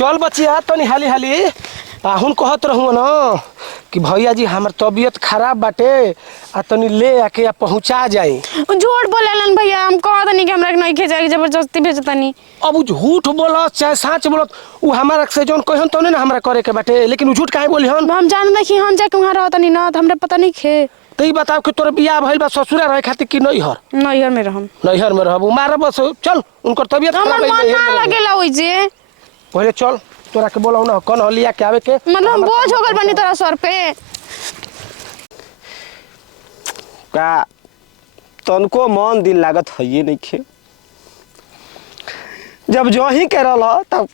चल बचिया तनी हाली हाली हुन कहत रहूँ न कि भैया जी हमार तबीयत खराब बाटे आ तनी ले आके या पहुँचा जाई। झूठ बोलेलन भैया, हम कहत नहीं कि हमरा नहीं खेजाई जबरदस्ती भेजतनी। अब उ झूठ बोलत चाहे सच बोलत उ हमारा से जोन कहन तने ना हमरा करे के बाटे, लेकिन उ झूठ काहे बोली हन? हम जानत कि हम जाके वहां रहतनी ना, त हमरे पता नहीं खे। तो ई बताओ कि तोर बियाह भइल बा ससुरा रहे खातिर कि नैहर? नैहर में रहम। नैहर में रहबू मार बस चल उनकर तबीयत खराब हमर है मन ना लगेला ओइ जे। पहले चल तोरा के बोलाऊ ना कौन हलिया के आवे के, मतलब हम बोझ हो गल बनी तोरा सर पे। का तनको मन दिल लागत है नहीं खे। जब जो ही के रहा तब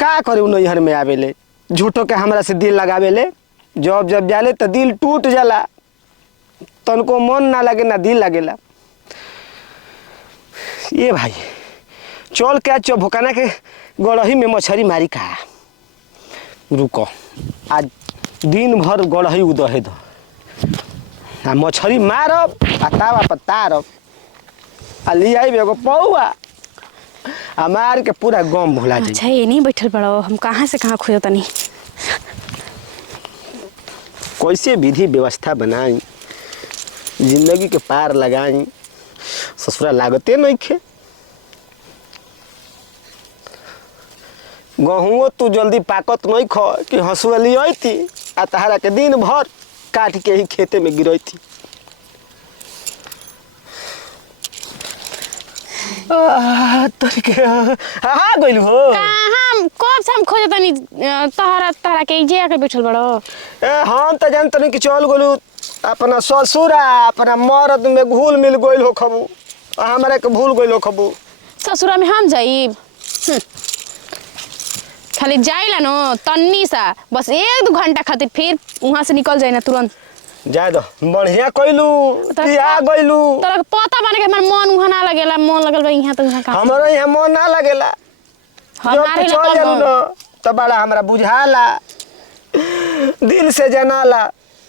का करे नैहर में आवेले झूठो के हमरा से दिल लगावेले। जब जब जाले तो दिल टूट जाला, तनको मन ना लगे ना दिल लगेला। ये भाई चल के चौभुकाना के गड़ही में मछली मारी का। रुको आज दिन भर गड़ही उदहे दो आ मछली मारब आ तावा पर तारब आ लिया एगो पौआ आ मार के पूरा गम भुला जाई। अच्छा ये नहीं बैठल पड़ो, हम कहाँ से कहाँ खोजतनी। कैसे विधि व्यवस्था बनाई जिंदगी के पार लगाई, ससुरा लागते नहीं खे। गहुओ तू जल्दी पाकत नहीं खो कि हंसुआ लियती आ तहरा के दिन भर काट के ही खेते में गिरती। हाँ गइल हो हम कब से हम खोजतनी तहरा के जे आके बैठल बड़ो। हम तो जानते नहीं कि चल गलू अपना ससुरा अपना मर्द में घुल मिल गइल हो खबू, हमारे के भूल गइल हो खबू। ससुरा में हम जाइब खाली जाइला नो तन्नी सा बस 1-2 घंटा खातिर, फिर वहां से निकल जाए ना तुरंत। जाए दो बढ़िया कइलू आ गइलू। तोरा के पता बने के हमर मन वहां ना लगेला, मन लगल बा यहां तो वहां का हमरो यहाँ मन ना लगेला। हमारे जब चल जालू ना तो बड़ा हमरा बुझाला, दिल से जनाला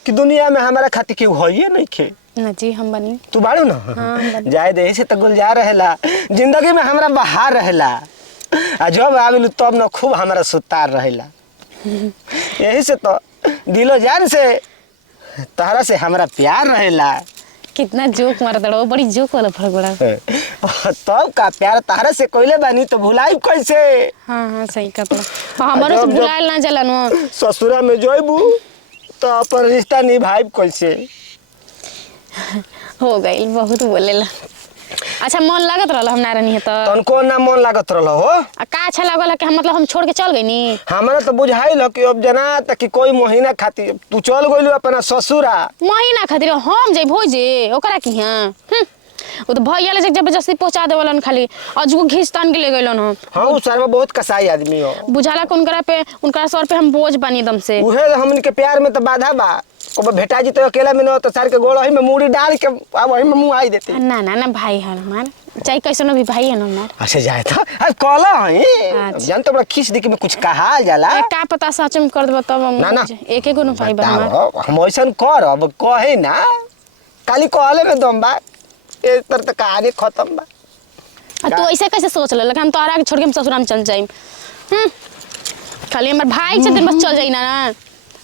कि दुनिया में हमारा खातिर केहू होइए नहीं खे। ना जी हम बनी तू बाड़ू ना। हाँ, जाए दे से तो गुलजार रहेला जिंदगी में हमरा बहार रहेला आ जब आवेलू तब ना खूब हमरा सुतार रहेला। यही से तो दिलो जान से तहरा से हमरा प्यार रहेला। कितना जोक मारत रहो, बड़ी जोक वाला फर्क बड़ा। तब का प्यार तहरा से कोइले बानी तो भुलाई कैसे। हां सही कहत हमरो से भुलाइल ना जाला नो। ससुरा में जइबू तो अपन रिश्ता निभाइब कैसे। हो गई बहुत बोलेला। अच्छा मन लागत रहल हम ना रहनी है तो तनको ना मन लागत रहल हो। का अच्छा लागल कि मतलब हम छोड़ के चल गई नी। हमरा तो बुझाइल कि अब जना तक कि कोई महीना खातिर तू चल गइलू अपना ससुरा। महीना खातिर हम जाई भोजे ओकरा की हां वो तो भैया ले जबरदस्ती पहुंचा देवलन खाली अजगो घिसतान के ले गइलन हम। हां उ सर में बहुत कसाई आदमी हो। बुझाला कि उनकरा सर पे हम बोझ बनी दम से। उहे हमन के प्यार में तो बाधा बा। को भेटा जी तो अकेला में न तो सर के गोड़ ही में मूड़ी डाल के अब वही में मुंह आई देते। ना ना ना भाई है हमार, चाहे कैसनो भी भाई है ना हमार। अच्छा जाए तो अब कहला है जान तो बड़ा खींच दिख में कुछ कहा जाला। का पता सच में कर देबो तब ना ना एक एक गो भाई बा हमार। हम ऐसन कर अब कहे ना काली कहले में दम बा ए तर त कहानी खत्म बा। तू ऐसे कैसे सोच ले हम तोरा के छोड़ के हम ससुराल में चल जाइम। खाली हमर भाई से दिन बस चल जाई ना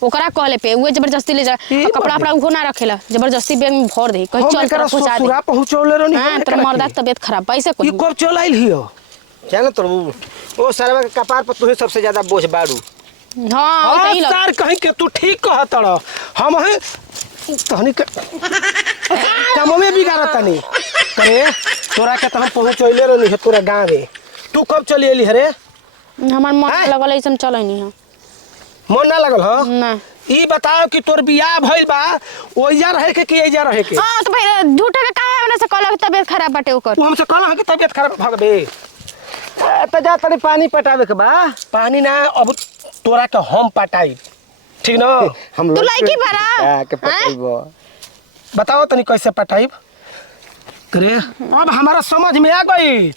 ओकरा कहले पे वो जबरदस्ती ले जा कपड़ा अपना उहो ना रखेला, जबरदस्ती बैग में भर दे कह चल कर पहुंचा दे। ससुरा पहुंचौले रहनी। हां तोर मर्दा के तबीयत खराब पैसे कोई कब चल आइल हियो जान तो ओ सरवा के कपार पर तू सबसे ज्यादा बोझ बाड़ू। हां सही लग सर कहीं के तू ठीक कहत रह। हम है तहनी के काम में बिगाड़त नहीं करे तोरा के त हम पहुंचौले रहनी है तोरा गांव में। तू कब चली आइली रे? हमर मन लगल ऐसे हम चलै नहीं। मन ना लगल हो ना ई बताओ कि तोर बियाह भइल बा ओइजा रहे के कि एजा रहे के? हां तो भाई झूठे के काहे हमरा से कहला कि तबीयत खराब बाटे ओकर। तू हमसे कहला है कि तबीयत खराब भ गबे त जा तनी पानी पटावे के बा। पानी ना अब तोरा के हम पटाई ठीक ना। हम तू लाइकी बारा के पटाइबो बताओ तनी कैसे पटाइब करे। अब हमारा समझ में आ गई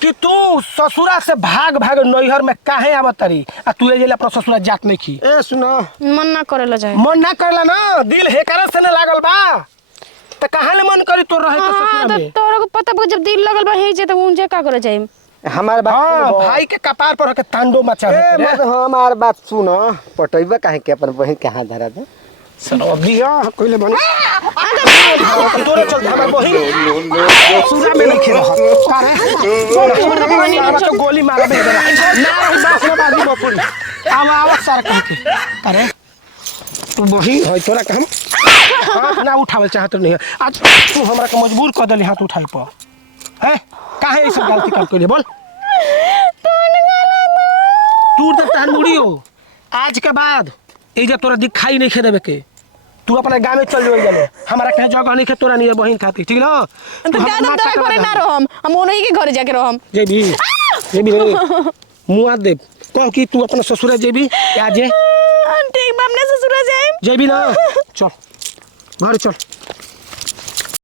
कि तू ससुरा से भाग भाग नैहर में काहे आवत रही आ तू ए अपना ससुरा जात नहीं की। ए सुनो मन ना करेला जाए। मन ना करला ना दिल हेकरा से ना लागल बा त कहां ले मन करी तो रहे तो ससुरा में। तोरा को पता जब दिल लगल बा हे जे त उनजे का करे जाए। हमार बात हाँ सुनो। भाई के कपार पर के तांडो मचा ए मत हमार बात सुन पटैबा काहे के अपन बहन कहाँ धरा दे सरो बियाह कइले बनी तोरे चल हमर बहिन ससुरा में नहीं खेल का रे गोली मारा बे ना रही बास में बाजी बपुरी आवा सर कह के अरे तू बहिन है तोरा के हम हाथ ना उठावल चाहत नहीं है। आज तू हमरा के मजबूर कर देली हाथ उठाए पर हैं काहे ई सब गलती कर के बोल तू तो तहन मुड़ी हो आज के बाद ए जे तोरा दिखाई नहीं खे देबे के तू अपने गांव में चल जाओ हमारा कहीं जगह नहीं खे तोरा नहीं बहिन खाती ठीक ना तो क्या तो तोरे घरे ना रहम हम ओनही के घरे जाके रहम जेबी रे मुआ दे कह कि तू अपना ससुर जेबी आ जे ठीक बा अपने ससुरा जाए जेबी ना चल घर चल